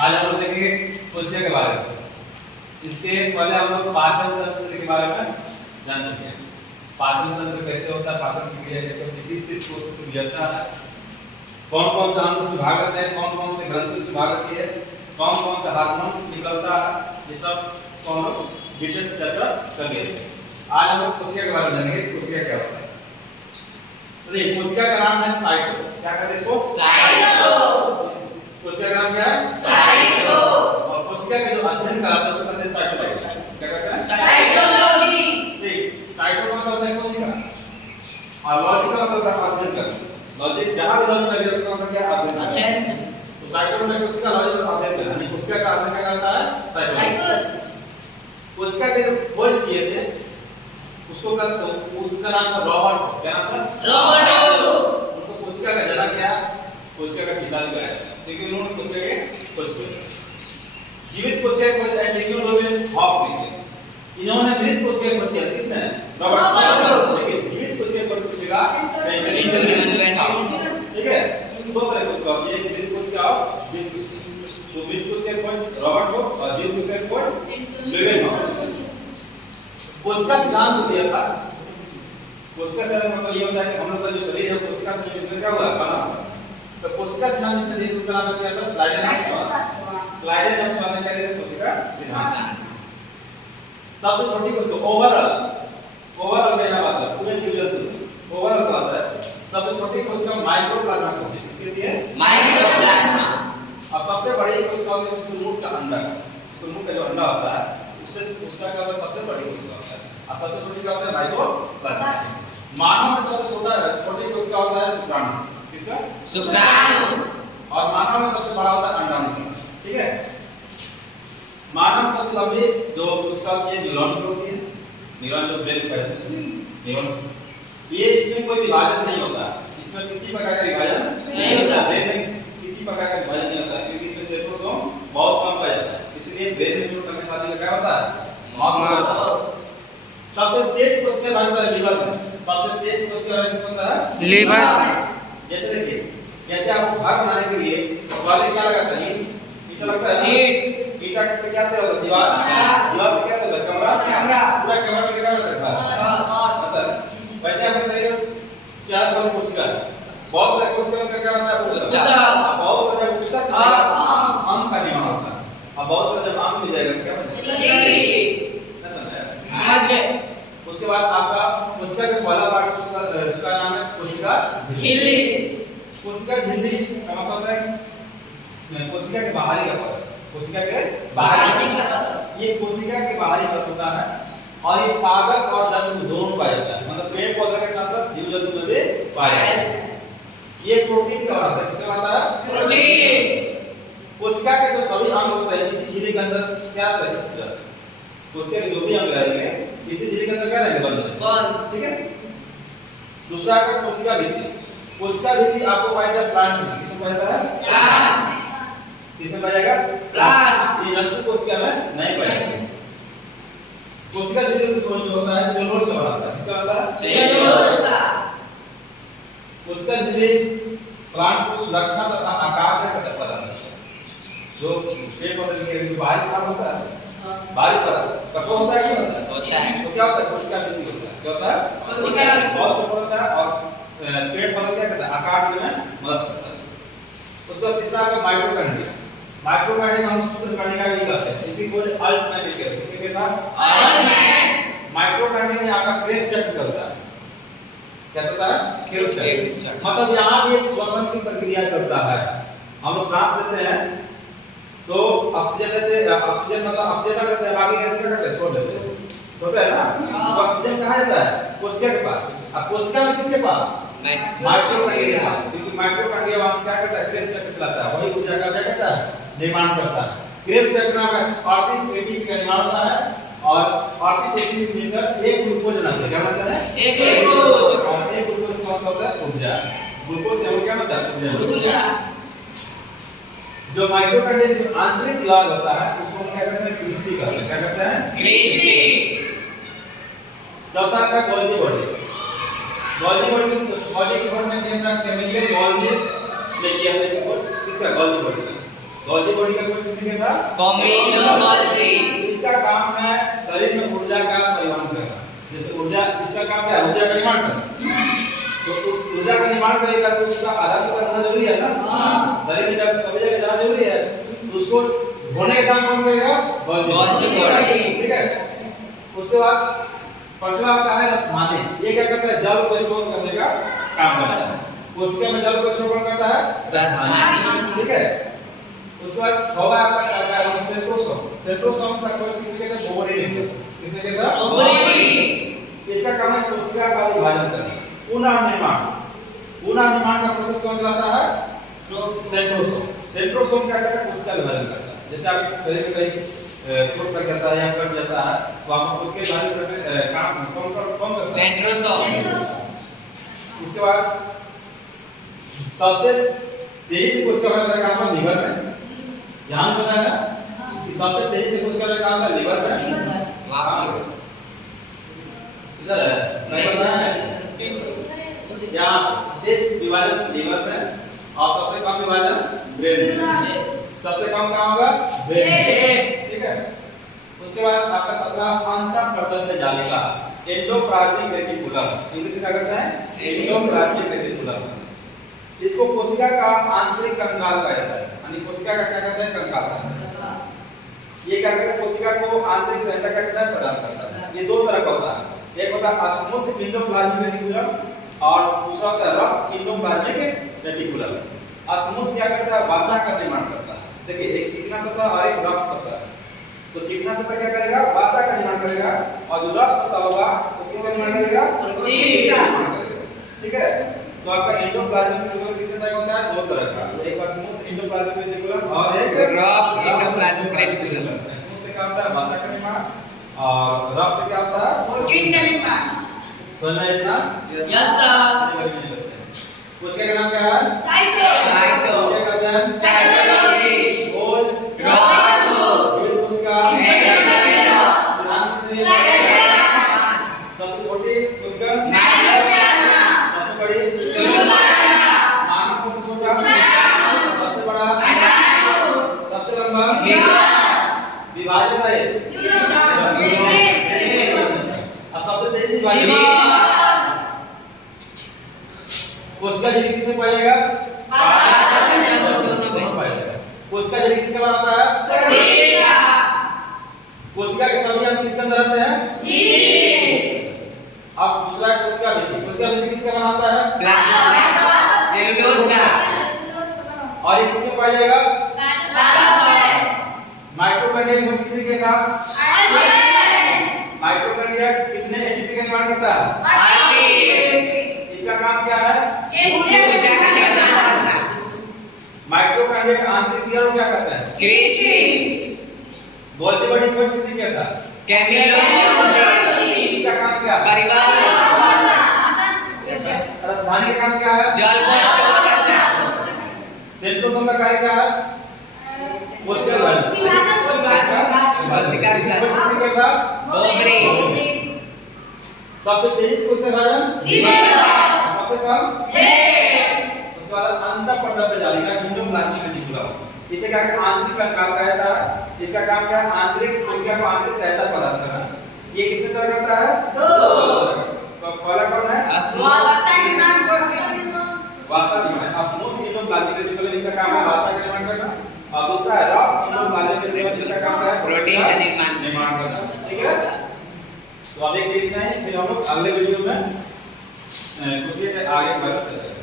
आज हम लोग देखेंगे कोशिका के बारे में। इसके पहले हम लोग पाचन तंत्र के बारे में जान चुके हैं। पाचन तंत्र कैसे होता है, पाचन की क्रिया कैसे होती है, किस किस प्रोसेस से गुजरता है, कौन कौन से अंग उसमें भाग करते हैं, कौन कौन से ग्रंथि उसमें भाग करती है, कौन कौन से हार्मोन निकलता है, ये सब को हम लोग डिटेल से चर्चा करेंगे। आज हम लोग कोशिका के बारे में जानेंगे। कोशिका क्या होता है? तो देखिए, कोशिका का नाम है साइटो। क्या कहते हैं इसको? साइटो। कोशिका का नाम क्या है? साइटो। और कोशिका का जो अध्ययन करता है उसको कहते हैं साइटोलॉजी। क्या कहते हैं? साइटोलॉजी। ठीक, साइटो का मतलब होता है कोशिका और लॉजी का मतलब होता है अध्ययन करना। लॉजी जहां भी लॉजी लगे उसका मतलब क्या? अध्ययन करना। तो साइटो में कोशिका, लॉजी में अध्ययन करना, यानी कोशिका का अध्ययन क्या करता है? साइटोलॉजी। कोशिका के जो खोज किए थे उसको उसका नाम था रॉबर्ट। क्या नाम था? रॉबर्ट। उनको कोशिका का जनक क्या? कोशिका का पिता भी कहा, क्योंकि उन्होंने कोशिका के खोज किया। जीवित कोशिका खोज एंटोनियो लोवेन हॉफ ने किया। इन्होंने मृत कोशिका खोज किया। किसने? रॉबर्ट। लेकिन जीवित कोशिका खोज कोशिका एंटोनियो लोवेन हॉफ। ठीक है, दो तरह की कोशिका होती है, मृत कोशिका और जीवित कोशिका। तो मृत कोशिका खोज रॉबर्ट हो और जीवित कोशिका खोज लोवेन हॉफ। कोशिका सिद्धांत दिया था। कोशिका से मतलब ये होता है कि हम लोग का जो शरीर है कोशिका से मिलकर क्या हुआ है, बना। तो कोशिका सिद्धांत जिसने देखा उसका नाम क्या था? स्लाइडर ने क्या कहते हैं? कोशिका सिद्धांत। सबसे छोटी कोशिका ओवरऑल का यहां बात है, पूरे जीव जंतु ओवरऑल का होता है। सबसे छोटी कोशिका माइक्रोप्लाज्मा होती है। किसके लिए? माइक्रोप्लाज्मा। और सबसे बड़ी कोशिका होती है शुतुरमुर्ग का अंडा। शुतुरमुर्ग का जो अंडा होता है उससे उसका क्या होता है? सबसे बड़ी कोशिका होता है। और सबसे छोटी क्या होता है? माइक्रोप्लाज्मा। मानव में सबसे छोटी कोशिका होता है शुक्राणु। किसका? शुक्राणु। और मानव में सबसे बड़ा होता है अंडाणु। ठीक है, मानव में सबसे लंबी जो कोशिका होती है न्यूरॉन की होती है। न्यूरॉन जो ब्रेन का है, न्यूरॉन ये इसमें कोई विभाजन नहीं होता। इसमें किसी प्रकार का विभाजन नहीं होता। ब्रेन में किसी प्रकार का विभाजन नहीं होता, क्योंकि इसमें सेंट्रोसोम बहुत कम पाया जाता है। इसलिए ब्रेन में जो करने साथ में क्या होता है? मौत। सबसे तेज कोशिका बनता है लीवर में। सबसे तेज कोशिका बनता है लीवर। जैसे देखिए, जैसे आपको घर बनाने के लिए पहले क्या लगाता है? ईंट लगता है। ईंटा से क्या तैयार होता है? दीवार। दीवार से क्या होता है? कमरा। पूरा कमरा में क्या होता है? वैसे आपके शरीर में क्या बहुत कोशिका है। बहुत सारे कोशिका में क्या होता है? बहुत सारे जब ऊतक अंग का निर्माण होता है। अब बहुत सारे जब अंग मिल जाएगा तो क्या बनेगा? उसके बाद आपका कोशिका का पहला पार्ट उसका नाम है कोशिका झिल्ली। कोशिका झिल्ली का मतलब होता है कोशिका के बाहरी का। कोशिका के बाहरी ये कोशिका के बाहरी परत होता है और ये पादप और दंश में दोनों पाया जाता है। मतलब पेड़ पौधा के साथ साथ जीव जंतु में भी पाया जाता है। ये प्रोटीन का बनता है। किससे बनता है? प्रोटीन। कोशिका के जो सभी अंग होते हैं इसी झिल्ली के अंदर क्या होता है? इस तरह कोशिका के जो भी अंग रहेंगे इसी झिल्ली के अंदर क्या रहेंगे? बंद। ठीक है, दूसरा का कोशिका भित्ति। कोशिका भित्ति आपको पाया जाता है प्लांट में। किसमें पाया जाता है? प्लांट। किसमें पाया जाएगा? प्लांट। ये जंतु कोशिका में नहीं पाया जाता। कोशिका झिल्ली जो होता है सेलुलोज का बनता है। किसका बनता है? सेलुलोज का। कोशिका झिल्ली प्लांट को सुरक्षा तथा आकार देकर प्रदान करता है। जो पेड़ पौधे के बाहरी छाल होता है, बाहरी परत कठोर होता है। क्या होता है? तो क्या होता है? कोशिका झिल्ली होता है। क्या होता है? कोशिका बहुत कठोर होता है और पेड़ पौधा क्या करता है? आकार देने में मदद करता है। उसके बाद तीसरा है माइटोकॉन्ड्रिया। माइटोकॉन्ड्रिया हम सूत्र कणिका भी कहते हैं। इसी को अल्टमैन कहते हैं। किसके कहता है? अल्टमैन। माइटोकॉन्ड्रिया में आपका क्रेस चक्र चलता है। क्या चलता है? क्रेस चक्र। मतलब यहाँ भी एक श्वसन की प्रक्रिया चलता है। हम लोग सांस लेते हैं तो ऑक्सीजन लेते हैं, ऑक्सीजन मतलब ऑक्सीजन लेते हैं, बाकी गैस क्या करते हैं? छोड़ देते हैं। होता है ना? तो ऑक्सीजन कहाँ जाता है? कोशिका के पास। अब कोशिका में किसके पास? माइटोकॉन्ड्रिया के पास। क्योंकि माइटोकॉन्ड्रिया वहां क्या करता है? क्रेस चक्र चलाता है। वही ऊर्जा का क्या करता है? निर्माण करता है। क्रेस चक्र में 38 एटीपी का निर्माण होता है और 38 एटीपी मिलकर एक ग्लूकोज बनाते हैं। क्या बनता है? एक ग्लूकोज। और एक ग्लूकोज का मतलब होता है ऊर्जा। ग्लूकोज से हम क्या बनता है? ऊर्जा। जो माइटोकॉन्ड्रिया की आंतरिक दीवार होता है उसको हम क्या कहते हैं? क्रिस्टी कहते हैं। क्या कहते हैं? क्रिस्टी। चौथा का गोल्जी बॉडी। गोल्जी बॉडी के में केंद्र केमिकल गोल्जी ने किया था इसको। किसका? Golgi body. गोल्जी बॉडी का खोज किसने किया था? Camillo Golgi. इसका काम है शरीर में ऊर्जा का परिवहन करना। जैसे ऊर्जा, इसका काम क्या है? ऊर्जा का निर्माण करना। तो उस ऊर्जा का निर्माण करेगा तो उसका आदान प्रदान होना जरूरी है ना। शरीर में जब सभी जगह जाना जरूरी है तो उसको ढोने का काम कौन करेगा? Golgi body. ठीक है। उसके बाद पांचवा आपका है रसधानी। ये क्या करता है? जल को स्टोर करने का काम करता है। कोशिका में जल को स्टोर कौन करता है? रसधानी। ठीक है। उसके बाद छवा आपका आता है सेंट्रोसोम। सेंट्रोसोम का कोशिका किसने किया था? ओवरी ने। किसने किया था? ओवरी। इसका काम है कोशिका का विभाजन करना, पुनर्निर्माण। पुनर्निर्माण का प्रोसेस कौन चलाता है? सेंट्रोसोम। सेंट्रोसोम क्या करता है? कोशिका विभाजन करता है। जैसे आपके शरीर में कहीं टूट कर जाता है या कट जाता है तो आप उसके विभाजन करने काम कौन करता है? सेंट्रोसोम। उसके बाद सबसे तेजी से कोशिका विभाजन का काम है लीवर में। ध्यान से है कि सबसे तेजी से कोशिका विभाजन का काम है लीवर में। इधर है नहीं पता है यहाँ तेज विभाजन लीवर में और सबसे कम विभाजन ब्रेन में। सबसे कम कहाँ होगा? ब्रेन। ठीक है। उसके बाद आपका 17 अंतःप्रदत्त जालिका एंडोप्लाज्मिक रेटिकुलम। इंग्लिश में क्या करता है? Endoplasmic reticulum. इसको कोशिका का आंतरिक कंकाल कहा जाता है। यानी कोशिका का क्या कहते हैं? कंकाल। ये क्या करता है? कोशिका को आंतरिक सहायता क्या करता है? प्रदान करता है। ये दो तरह का होता है। एक होता है स्मूथ एंडोप्लाज्मिक रेटिकुलम और दूसरा होता है रफ एंडोप्लाज्मिक रेटिकुलम। स्मूथ क्या करता है? वसा का निर्माण करता है। देखिए एक चिकना सतह और एक रफ सतह। तो चिकना सतह क्या करेगा? वसा का निर्माण करेगा और जो रफ सतह होगा वो किसका निर्माण करेगा? प्रोटीन का निर्माण करेगा। ठीक है। तो आपका एंडोप्लाज्मिक रेटिकुलम कितने तरह का होता है? दो तरह का। एक स्मूथ एंडोप्लाज्मिक रेटिकुलम और एक रफ एंडोप्लाज्मिक रेटिकुलम। स्मूथ से क्या होता है? वसा का निर्माण और रफ से क्या होता है? प्रोटीन का निर्माण। सुनना है इतना? Yes sir. उसका क्या नाम क्या है? साइटो। उसका क्या अध्ययन? साइटोलॉजी। खोज फिर उसका सबसे छोटी उसका सबसे बड़ी मानव सबसे छोटा सबसे बड़ा सबसे लंबा विभाजन है और सबसे तेजी से विभाजन कोशिका झिल्ली किससे पाया जाएगा? कोशिका झिल्ली किससे बनाता है? कोशिका के सभी अंग किसके अंदर रहते हैं? अब दूसरा कोशिका भित्ति। कोशिका भित्ति किसका बनाता है? सेलुलोज का। और ये किससे पाया जाएगा? माइटोकॉन्ड्रिया को किसने किया था? माइटोकॉन्ड्रिया कितने एटीपी का निर्माण करता है? इसका काम क्या है? माइटोकॉन्ड्रिया का आंतरिक दिया क्या करता है? गोल्जी बॉडी खोज किसने किया था? Camillo Golgi. इसका काम क्या है? रसधानी का काम क्या है? जल को स्टोर करना। सेंट्रोसोम का कार्य क्या है? कोशिका विभाजन। कोशिका विभाजन। किसने किया था? ओवरी। सबसे तेजी से कोशिका विभाजन सबसे कम उसके बाद अंतःप्रदत्त जालिका एंडोप्लाज्मिक रेटिकुलम। इसे क्या कहते हैं? आंतरिक कंकाल कहा जाता है। इसका काम क्या है? आंतरिक कोशिका को आंतरिक सहायता प्रदान करना। ये कितने तरह का होता है? दो। तो पहला कौन है? वासा निर्माण। स्मूथ एंडोप्लाज्मिक रेटिकुलम इसका काम है वासा का निर्माण करना और दूसरा है रफ एंडोप्लाज्मिक रेटिकुलम इसका काम है प्रोटीन का निर्माण करना। ठीक है। तो अब एक देखना है फिर हम लोग अगले वीडियो में कोशिका के आगे बढ़ना चलेंगे।